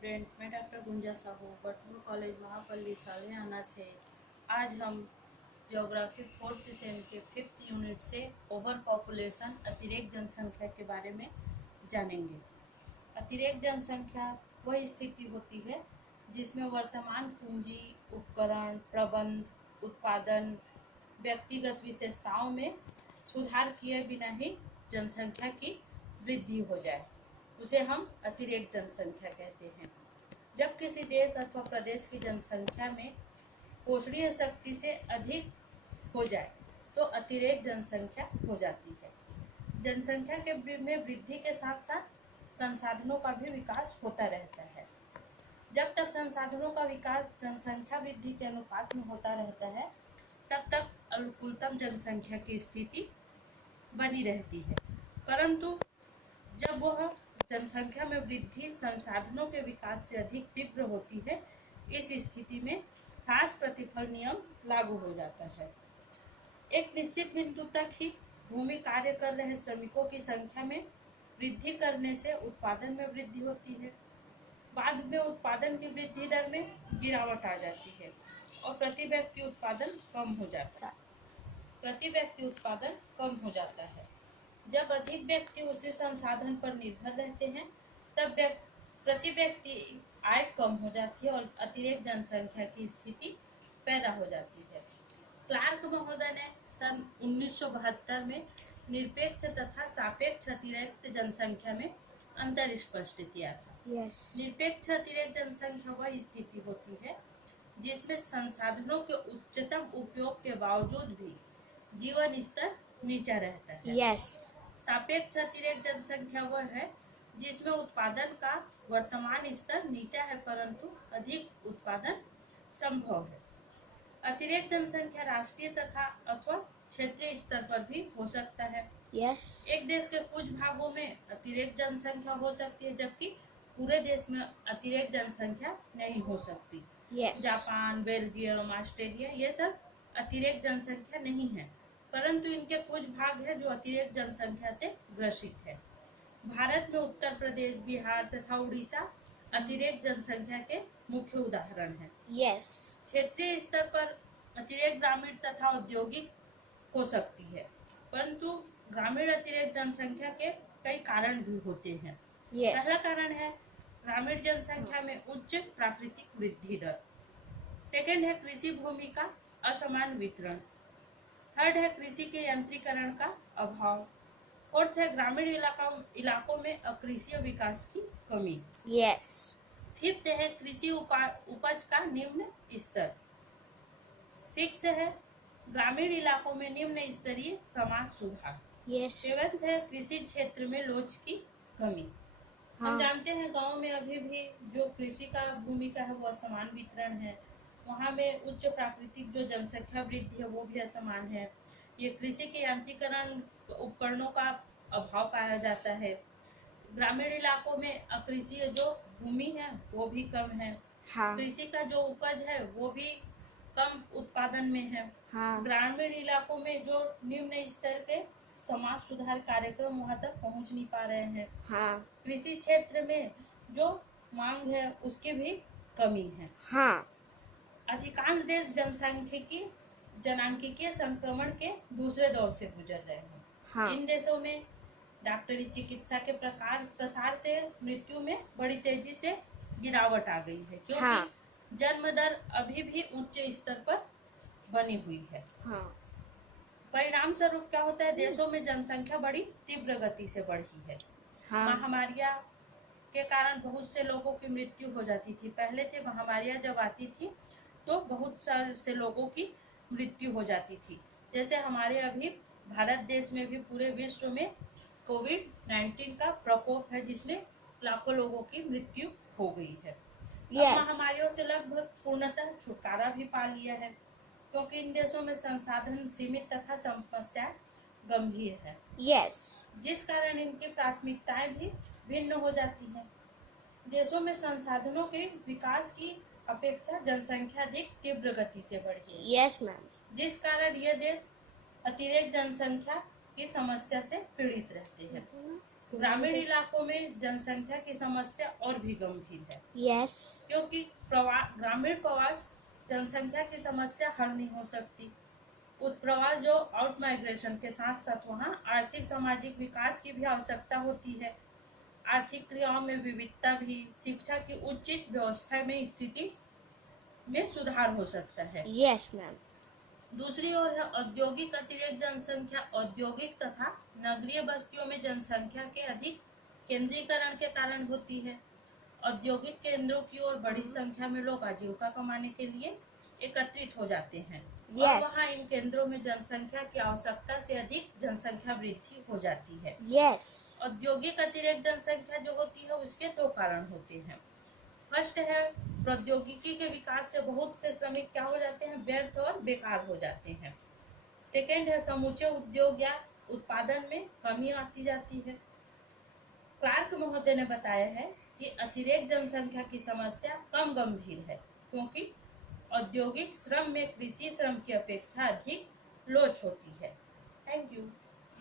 Student, मैं doctor गुंजा Sahu बटमू college Mahapalli सालियाना से आज हम ज्योग्राफी फोर्थ सेम के फिफ्थ यूनिट से ओवर पॉपुलेशन अतिरेक जनसंख्या के बारे में जानेंगे। अतिरेक जनसंख्या वह स्थिति होती है जिसमें वर्तमान पूंजी, उपकरण, प्रबंध, उत्पादन, व्यक्तिगत विशेषताओं में सुधार किए बिना ही जनसंख्या की वृद्धि हो जाए, उसे हम अतिरेक जनसंख्या कहते हैं। जब किसी देश अथवा प्रदेश की जनसंख्या में पोषणीय शक्ति से अधिक हो जाए तो अतिरेक जनसंख्या हो जाती है। जनसंख्या के में वृद्धि के साथ साथ संसाधनों का भी विकास होता रहता है। जब तक संसाधनों का विकास जनसंख्या वृद्धि के अनुपात में होता रहता है, तब तक अनुकूलतम जनसंख्या की स्थिति बनी रहती है। परंतु जब वह जनसंख्या में वृद्धि संसाधनों के विकास से अधिक तीव्र होती है, इस स्थिति में खास प्रतिफल नियम लागू हो जाता है। एक निश्चित बिंदु तक ही भूमि कार्य कर रहे श्रमिकों की संख्या में वृद्धि करने से उत्पादन में वृद्धि होती है। बाद में उत्पादन की वृद्धि दर में गिरावट आ जाती है और प्रति व्यक्ति उत्पादन कम हो जाता है। जब अधिक व्यक्ति उसी संसाधन पर निर्भर रहते हैं, तब प्रति व्यक्ति आय कम हो जाती है और अतिरेक जनसंख्या की स्थिति पैदा हो जाती है। क्लार्क महोदय ने सन 1972 में निरपेक्ष तथा सापेक्ष अतिरिक्त जनसंख्या में अंतर स्पष्ट किया था। निरपेक्ष अतिरिक्त जनसंख्या वह स्थिति होती है जिसमें संसाधनों के उच्चतम उपयोग के बावजूद भी जीवन स्तर नीचा रहता है। सापेक्ष अतिरेक जनसंख्या वह है जिसमें उत्पादन का वर्तमान स्तर नीचा है परंतु अधिक उत्पादन संभव है। अतिरेक जनसंख्या राष्ट्रीय तथा अथवा क्षेत्रीय स्तर पर भी हो सकता है। एक देश के कुछ भागों में अतिरेक जनसंख्या हो सकती है, जबकि पूरे देश में अतिरेक जनसंख्या नहीं हो सकती। जापान, बेल्जियम, ऑस्ट्रेलिया ये सब अतिरेक जनसंख्या नहीं है, परंतु इनके कुछ भाग है जो अतिरेक जनसंख्या से ग्रसित है। भारत में उत्तर प्रदेश, बिहार तथा उड़ीसा अतिरेक जनसंख्या के मुख्य उदाहरण हैं। क्षेत्रीय स्तर पर अतिरेक ग्रामीण तथा औद्योगिक हो सकती है, परंतु ग्रामीण अतिरेक जनसंख्या के कई कारण भी होते हैं। पहला कारण है ग्रामीण जनसंख्या में उच्च प्राकृतिक वृद्धि दर। सेकंड है कृषि भूमि का असमान वितरण। थर्ड है कृषि के यंत्रीकरण का अभाव। फोर्थ है ग्रामीण इलाकों में अकृषीय विकास की कमी। फिफ्थ है कृषि उपज का निम्न स्तर। सिक्स है ग्रामीण इलाकों में निम्न स्तरीय समाज सुधार। सेवंथ है कृषि क्षेत्र में लोच की कमी। हम जानते हैं गांव में अभी भी जो कृषि का भूमिका है वो असमान वितरण है। वहाँ में उच्च प्राकृतिक जो जनसंख्या वृद्धि है वो भी असमान है। ये कृषि के यांत्रिकरण उपकरणों का अभाव पाया जाता है। ग्रामीण इलाकों में अकृषीय जो भूमि है वो भी कम है। कृषि का जो उपज है वो भी कम उत्पादन में है। ग्रामीण इलाकों में जो निम्न स्तर के समाज सुधार कार्यक्रम वहाँ तक पहुँच नहीं पा रहे हैं। कृषि क्षेत्र में जो मांग है उसकी भी कमी है। अधिकांश देश जनांकीय संक्रमण के दूसरे दौर से गुजर रहे हैं। इन देशों में डॉक्टरी चिकित्सा के प्रसार से मृत्यु में बड़ी तेजी से गिरावट आ गई है, क्योंकि जन्म दर अभी भी उच्च स्तर पर बनी हुई है। परिणाम स्वरूप क्या होता है, देशों में जनसंख्या बड़ी तीव्र गति से बढ़ी है। महामारियां के कारण बहुत से लोगों की मृत्यु हो जाती थी। पहले थे महामारियां जब आती थी तो बहुत सारे से लोगों की मृत्यु हो जाती थी। जैसे हमारे अभी भारत देश में भी पूरे विश्व में कोविड-19 का प्रकोप है जिसमें लाखों लोगों की मृत्यु हो गई है। महामारियों से लगभग पूर्णतः छुटकारा भी पा लिया है, क्योंकि इन देशों में संसाधन सीमित तथा समस्या गंभीर है। जिस कारण इनकी प्राथमिकताएं भी भिन्न हो जाती हैं। देशों में संसाधनों के विकास की अपेक्षा जनसंख्या अधिक तीव्र गति से बढ़ी है। जिस कारण यह देश अतिरेक जनसंख्या की समस्या से पीड़ित रहते हैं। ग्रामीण इलाकों में जनसंख्या की समस्या और भी गंभीर है। Yes. क्योंकि ग्रामीण प्रवास जनसंख्या की समस्या हल नहीं हो सकती। उत्प्रवास जो आउट माइग्रेशन के साथ साथ वहाँ आर्थिक सामाजिक विकास की भी आवश्यकता होती है। आर्थिक क्रियाओं में विविधता भी, शिक्षा की उचित व्यवस्था में स्थिति में सुधार हो सकता है। Yes, ma'am. दूसरी ओर है औद्योगिक अतिरेक जनसंख्या। औद्योगिक तथा नगरीय बस्तियों में जनसंख्या के अधिक केंद्रीकरण के कारण होती है। औद्योगिक केंद्रों की ओर बड़ी संख्या में लोग आजीविका कमाने के लिए एकत्रित हो जाते हैं और Yes. वहां इन केंद्रों में जनसंख्या की आवश्यकता से अधिक जनसंख्या वृद्धि हो जाती है। Yes. औद्योगिक अतिरेक जनसंख्या जो होती है उसके दो कारण होते हैं। फर्स्ट है प्रौद्योगिकी के विकास से बहुत से श्रमिक क्या हो जाते हैं, व्यर्थ और बेकार हो जाते हैं। सेकेंड है समूचे उद्योग या उत्पादन में कमी आती जाती है। क्लार्क महोदय ने बताया है कि अतिरेक जनसंख्या की समस्या कम गंभीर है क्योंकि औद्योगिक श्रम में कृषि श्रम की अपेक्षा अधिक लोच होती है। Thank you.